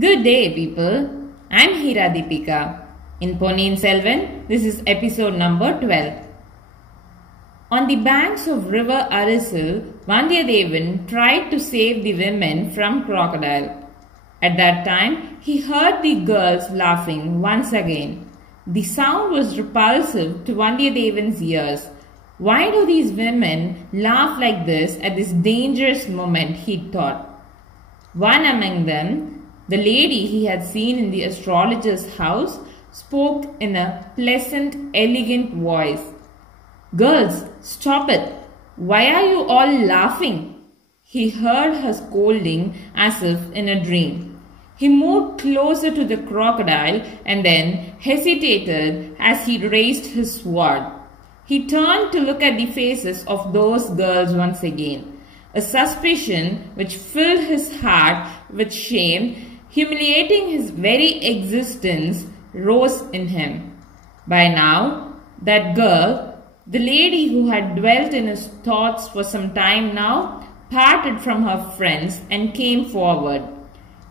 Good day, people. I'm Hira Deepika. In Ponniyin Selvan, this is episode number 12. On the banks of river Arisil, Vandiyathevan tried to save the women from crocodile. At that time, he heard the girls laughing once again. The sound was repulsive to Vandiyathevan's ears. Why do these women laugh like this at this dangerous moment, he thought. One among them, the lady he had seen in the astrologer's house, spoke in a pleasant, elegant voice. "Girls, stop it! Why are you all laughing?" He heard her scolding as if in a dream. He moved closer to the crocodile and then hesitated as he raised his sword. He turned to look at the faces of those girls once again. A suspicion which filled his heart with shame, humiliating his very existence, rose in him. By now, that girl, the lady who had dwelt in his thoughts for some time now, parted from her friends and came forward.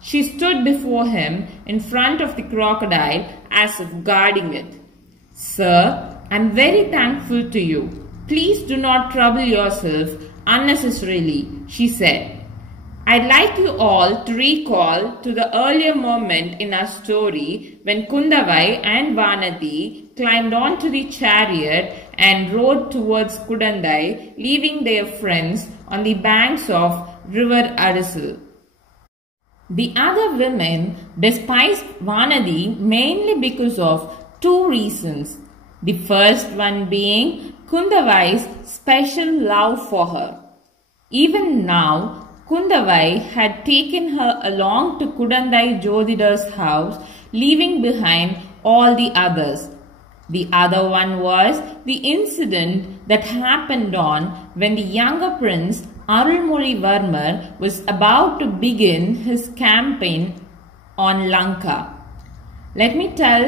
She stood before him in front of the crocodile as if guarding it. "Sir, I am very thankful to you. Please do not trouble yourself unnecessarily," she said. "I'd like you all to recall to the earlier moment in our story when Kundavai and Vanati climbed onto the chariot and rode towards Kudandai, leaving their friends on the banks of river Arisil. The other women despised Vanadi mainly because of two reasons. The first one being Kundavai's special love for her. Even now, Kundavai had taken her along to Kudandai Jodhidar's house, leaving behind all the others. The other one was the incident that happened on when the younger prince Arulmozhivarmar was about to begin his campaign on Lanka. Let me tell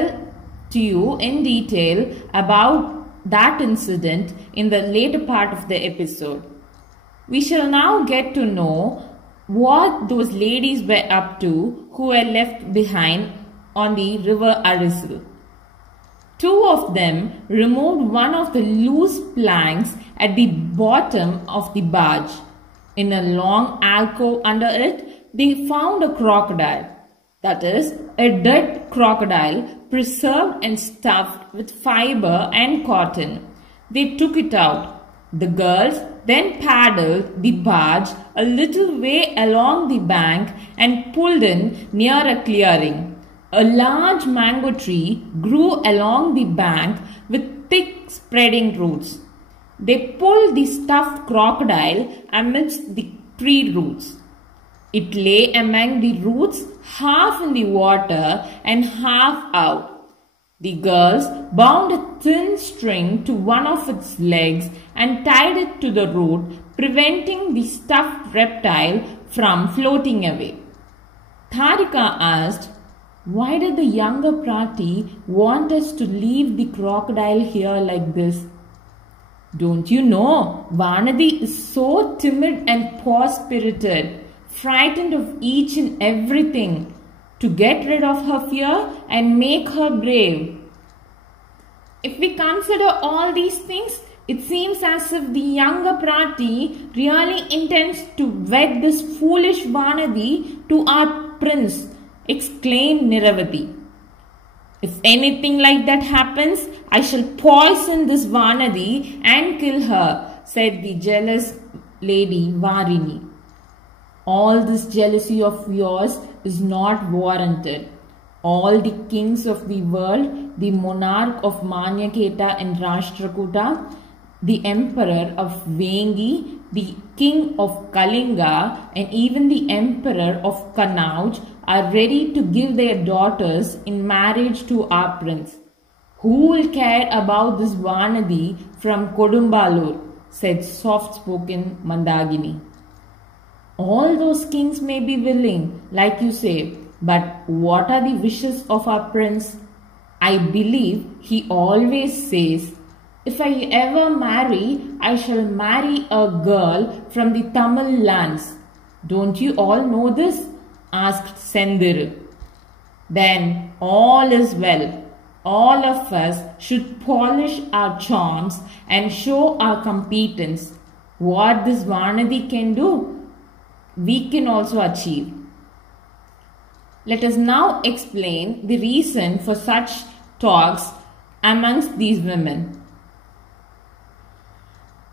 to you in detail about that incident in the later part of the episode. We shall now get to know what those ladies were up to who were left behind on the river Arisil. Two of them removed one of the loose planks at the bottom of the barge. In a long alcove under it, they found a crocodile. That is, a dead crocodile preserved and stuffed with fiber and cotton. They took it out. The girls then paddled the barge a little way along the bank and pulled in near a clearing. A large mango tree grew along the bank with thick spreading roots. They pulled the stuffed crocodile amidst the tree roots. It lay among the roots, half in the water and half out. The girls bound a thin string to one of its legs and tied it to the root, preventing the stuffed reptile from floating away. Tharika asked, "Why did the younger Prati want us to leave the crocodile here like this?" "Don't you know, Vanadi is so timid and poor-spirited, frightened of each and everything. To get rid of her fear and make her brave." If we consider all these things, it seems as if the younger Prati really intends to wed this foolish Vanadi to our prince, exclaimed Niravati. "If anything like that happens, I shall poison this Vanadi and kill her," said the jealous lady Varini. "All this jealousy of yours is not warranted. All the kings of the world, the monarch of Manyaketa and Rashtrakuta, the emperor of Vengi, the king of Kalinga, and even the emperor of Kannauj are ready to give their daughters in marriage to our prince. Who will care about this Vanadi from Kodumbalur?" said soft-spoken Mandagini. "All those kings may be willing, like you say, but what are the wishes of our prince? I believe he always says, 'If I ever marry, I shall marry a girl from the Tamil lands.' Don't you all know this?" asked Sendiru. then all is well. All of us should polish our charms and show our competence. What this Vanadi can do, we can also achieve. Let us now explain the reason for such talks amongst these women.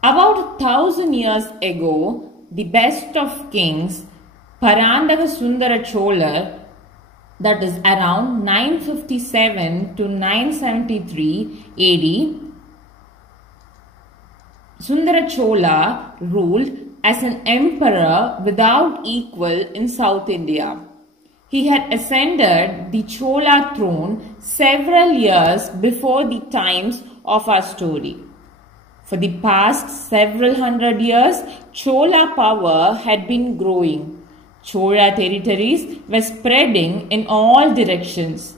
About 1,000 years ago, the best of kings, Parandaka Sundara Chola, that is around 957 to 973 AD, Sundara Chola ruled as an emperor without equal in South India. He had ascended the Chola throne several years before the times of our story. For the past several hundred years, Chola power had been growing. Chola territories were spreading in all directions.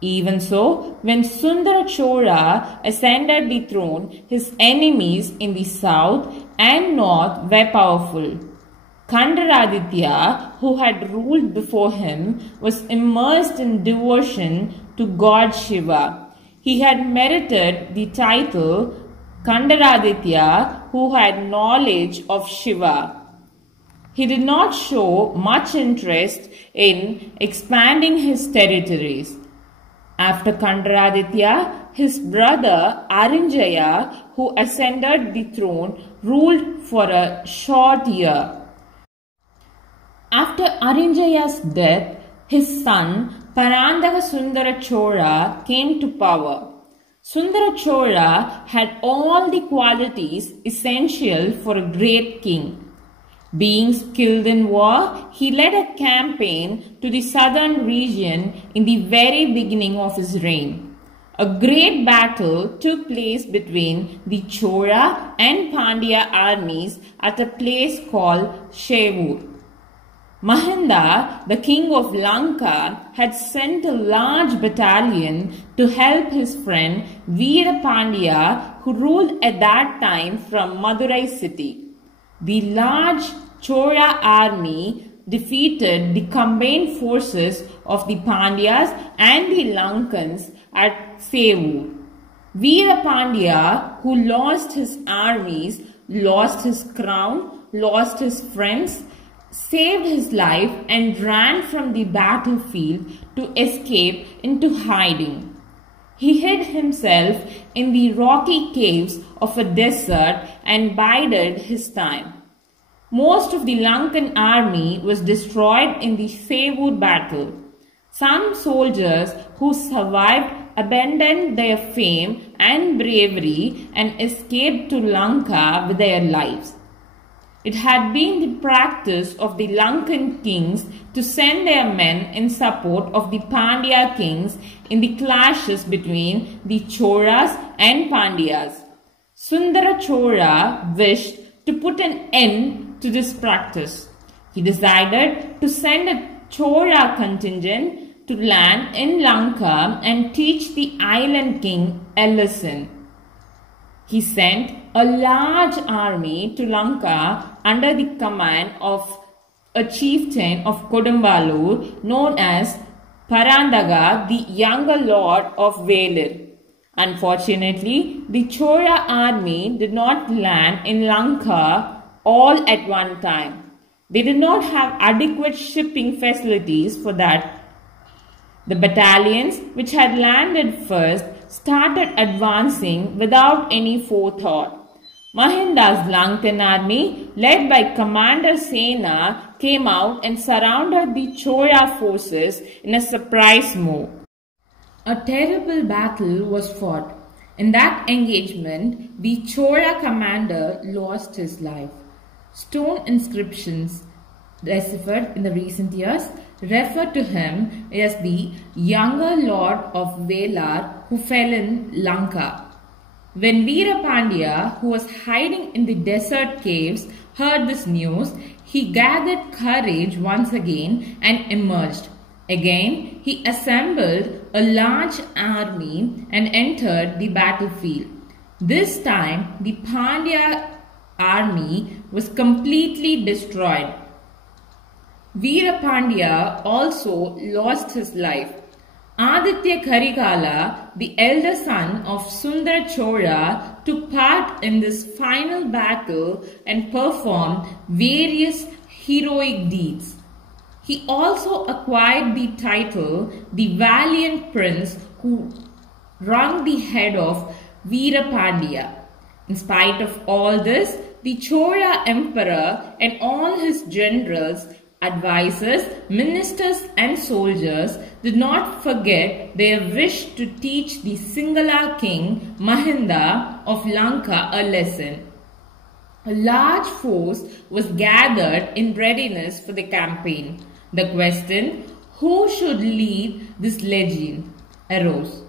Even so, when Sundara Chola ascended the throne, his enemies in the south and north were powerful. Kandaraditya, who had ruled before him, was immersed in devotion to God Shiva. He had merited the title Kandaraditya, who had knowledge of Shiva. He did not show much interest in expanding his territories. After Kandaraditya, his brother Arinjaya, who ascended the throne, ruled for a short year. After Arinjaya's death, his son Parandaka Sundara Chola came to power. Sundara Chola had all the qualities essential for a great king. Being skilled in war, he led a campaign to the southern region in the very beginning of his reign. A great battle took place between the Chola and Pandya armies at a place called Shevur. Mahinda, the king of Lanka, had sent a large battalion to help his friend Veera Pandya, who ruled at that time from Madurai city. The large Chola army defeated the combined forces of the Pandyas and the Lankans at Sevur. Veera Pandya, who lost his armies, lost his crown, lost his friends, saved his life and ran from the battlefield to escape into hiding. He hid himself in the rocky caves of a desert and bided his time. Most of the Lankan army was destroyed in the Sevur battle. Some soldiers who survived abandoned their fame and bravery and escaped to Lanka with their lives. It had been the practice of the Lankan kings to send their men in support of the Pandya kings in the clashes between the Cholas and Pandyas. Sundara Chola wished to put an end to this practice. He decided to send a Chola contingent to land in Lanka and teach the island king a lesson. He sent a large army to Lanka under the command of a chieftain of Kodumbalur known as Parandaga, the younger lord of Velir. Unfortunately, the Chola army did not land in Lanka all at one time. They did not have adequate shipping facilities for that. The battalions which had landed first started advancing without any forethought. Mahinda's Lankan army, led by Commander Sena, came out and surrounded the Chola forces in a surprise move. A terrible battle was fought. In that engagement, the Chola commander lost his life. Stone inscriptions deciphered in the recent years refer to him as the younger lord of Velar who fell in Lanka. When Veera Pandya, who was hiding in the desert caves, heard this news, he gathered courage once again and emerged. Again, he assembled a large army and entered the battlefield. This time, the Pandya army was completely destroyed. Veera Pandya also lost his life. Aditya Karigala, the elder son of Sundara Chola, took part in this final battle and performed various heroic deeds. He also acquired the title the Valiant Prince who wrung the head of Veerapandya. In spite of all this, the Chola emperor and all his generals, advisors, ministers and soldiers did not forget their wish to teach the Singhala king Mahinda of Lanka a lesson. A large force was gathered in readiness for the campaign. The question, who should lead this legion, arose.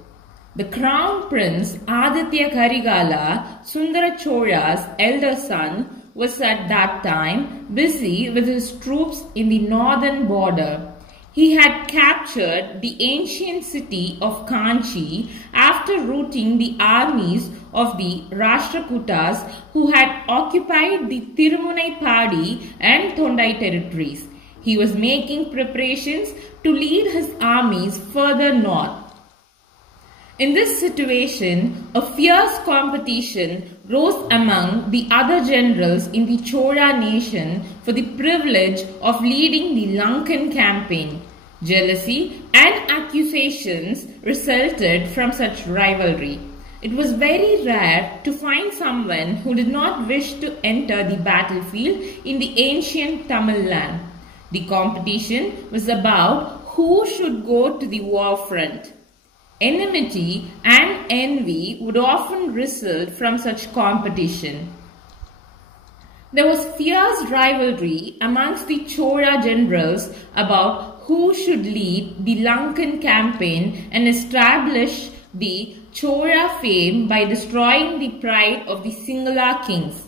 The crown prince Aditya Karigala, Sundara Chola's elder son, was at that time busy with his troops in the northern border. He had captured the ancient city of Kanchi after routing the armies of the Rashtrakutas who had occupied the Tirumunai and Tondai territories. He was making preparations to lead his armies further north. In this situation, a fierce competition rose among the other generals in the Chola nation for the privilege of leading the Lankan campaign. Jealousy and accusations resulted from such rivalry. It was very rare to find someone who did not wish to enter the battlefield in the ancient Tamil land. The competition was about who should go to the war front. Enmity and envy would often result from such competition. There was fierce rivalry amongst the Chola generals about who should lead the Lankan campaign and establish the Chola fame by destroying the pride of the Singhala kings.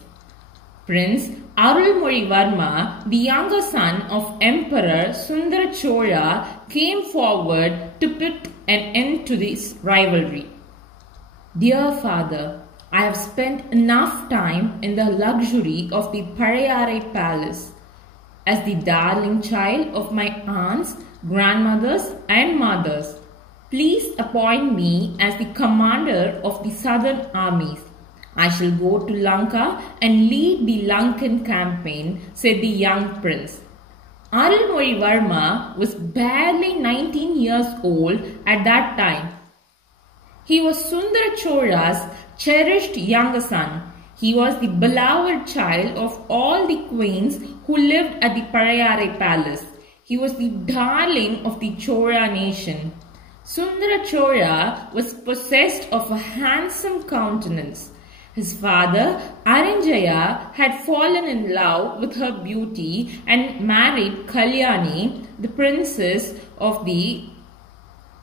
Prince Arulmozhivarma, the younger son of Emperor Sundara Chola, came forward to put an end to this rivalry. Dear father, I have spent enough time in the luxury of the Parayarai palace. As the darling child of my aunts, grandmothers and mothers, please appoint me as the commander of the southern armies. I shall go to Lanka and lead the Lankan campaign, said the young prince. Arulmozhivarma was barely 19 years old at that time. He was Sundara Chola's cherished younger son. He was the beloved child of all the queens who lived at the Parayarai palace. He was the darling of the Chola nation. Sundara Chola was possessed of a handsome countenance. His father, Arinjaya, had fallen in love with her beauty and married Kalyani, the princess of the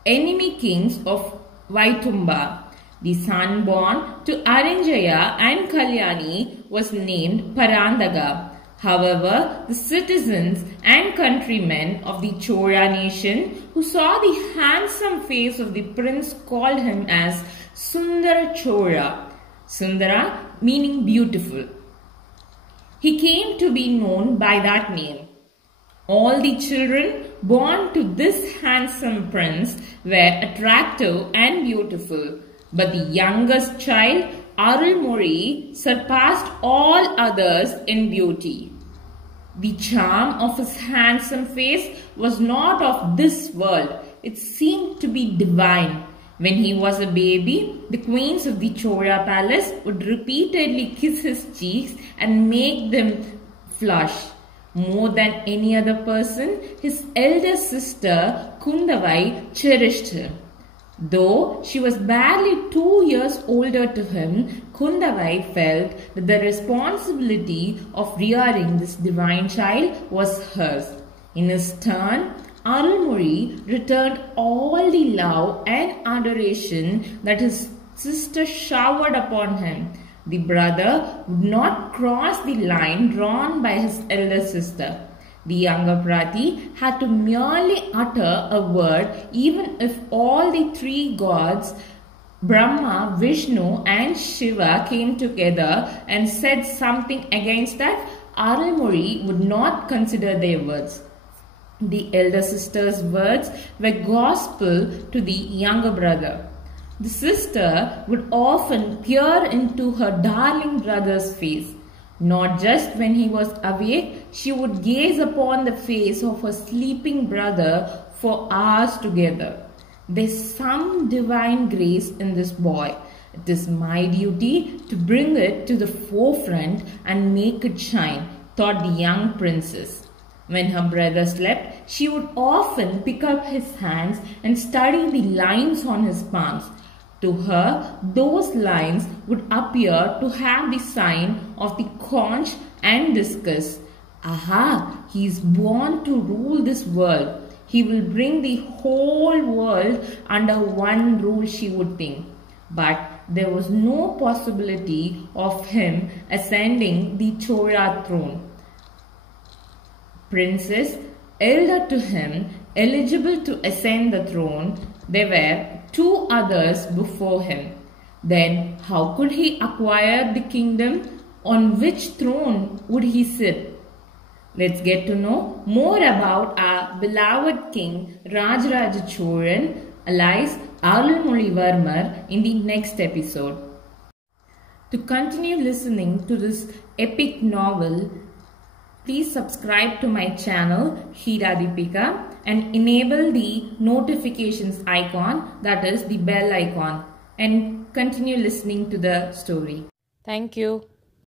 enemy kings of Vaitumba. The son born to Arinjaya and Kalyani was named Parandaga. However, the citizens and countrymen of the Chola nation who saw the handsome face of the prince called him as Sundara Chola. Sundara meaning beautiful. He came to be known by that name. All the children born to this handsome prince were attractive and beautiful, but the youngest child, Arulmozhi, surpassed all others in beauty. The charm of his handsome face was not of this world. It seemed to be divine. When he was a baby, the queens of the Chola palace would repeatedly kiss his cheeks and make them flush. More than any other person, his elder sister Kundavai cherished him. Though she was barely 2 years older to him, Kundavai felt that the responsibility of rearing this divine child was hers. In his turn, Arulmozhi returned all the love and adoration that his sister showered upon him. The brother would not cross the line drawn by his elder sister. The younger Prati had to merely utter a word even if all the three gods, Brahma, Vishnu and Shiva came together and said something against that, Arulmozhi would not consider their words. The elder sister's words were gospel to the younger brother. The sister would often peer into her darling brother's face. Not just when he was awake, she would gaze upon the face of her sleeping brother for hours together. There's some divine grace in this boy. It is my duty to bring it to the forefront and make it shine, thought the young princess. When her brother slept, she would often pick up his hands and study the lines on his palms. To her, those lines would appear to have the sign of the conch and discus. Aha, he is born to rule this world. He will bring the whole world under one rule, she would think. But there was no possibility of him ascending the Chola throne. Princes elder to him, eligible to ascend the throne, there were 2 others before him. Then how could he acquire the kingdom? On which throne would he sit? Let's get to know more about our beloved king Rajaraja Cholan, alias Arulmozhivarmar, in the next episode. To continue listening to this epic novel, please subscribe to my channel Heeradeepika and enable the notifications icon, that is the bell icon, and continue listening to the story. Thank you.